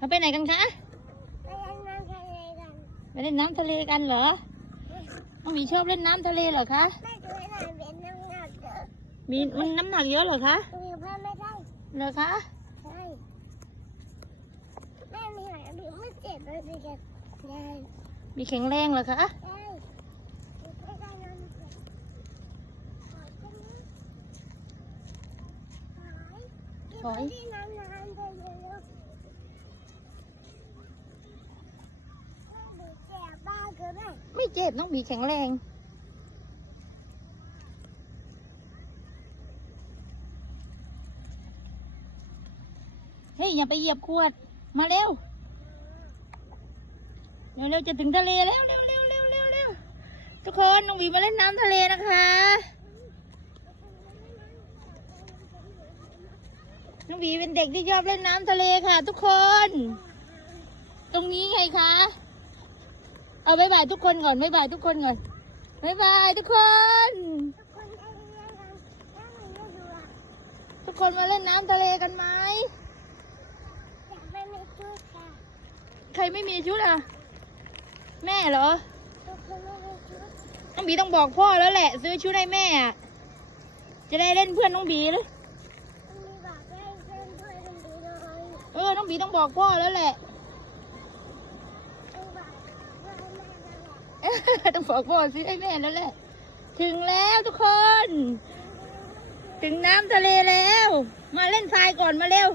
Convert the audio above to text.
เราไปไหนกันคะไปเล่นน้ำทะเลกันเหรอน้องหมีชอบเล่นน้ำทะเลเหรอคะมีมันน้ำหนักเยอะเหรอคะเหรอคะใช่แม่ไม่หายอันนี้ไม่เจ็บเลยสิแกได้ มีแข็งแรงเหรอคะได้ถอยไม่เจ็บน้องหมีแข็งแรงเฮ้ยอย่าไปเหยียบขวดมาเร็วเร็วจะถึงทะเลแล้วเร็วทุกคนน้องหมีมาเล่นน้ำทะเลนะคะน้องหมีเป็นเด็กที่ชอบเล่นน้ำทะเลค่ะทุกคนตรงนี้ไงคะเอาบ๊ายบายทุกคนก่อนบ๊ายบายทุกคนก่อนบ๊ายบายทุกคนทุกคนมาเล่นน้ำทะเลกันไหมใครไม่มีชุดอ่ะแม่เหรอน้องบีต้องบอกพ่อแล้วแหละซื้อชุดให้แม่อ่ะจะได้เล่นเพื่อนน้องบีเลยน้องบีต้องบอกพ่อแล้วแหละต้องบอกพ่อซื้อให้แม่แล้วแหละถึงแล้วทุกคนถึงน้ำทะเลแล้วมาเล่นทรายก่อนมาเร็ว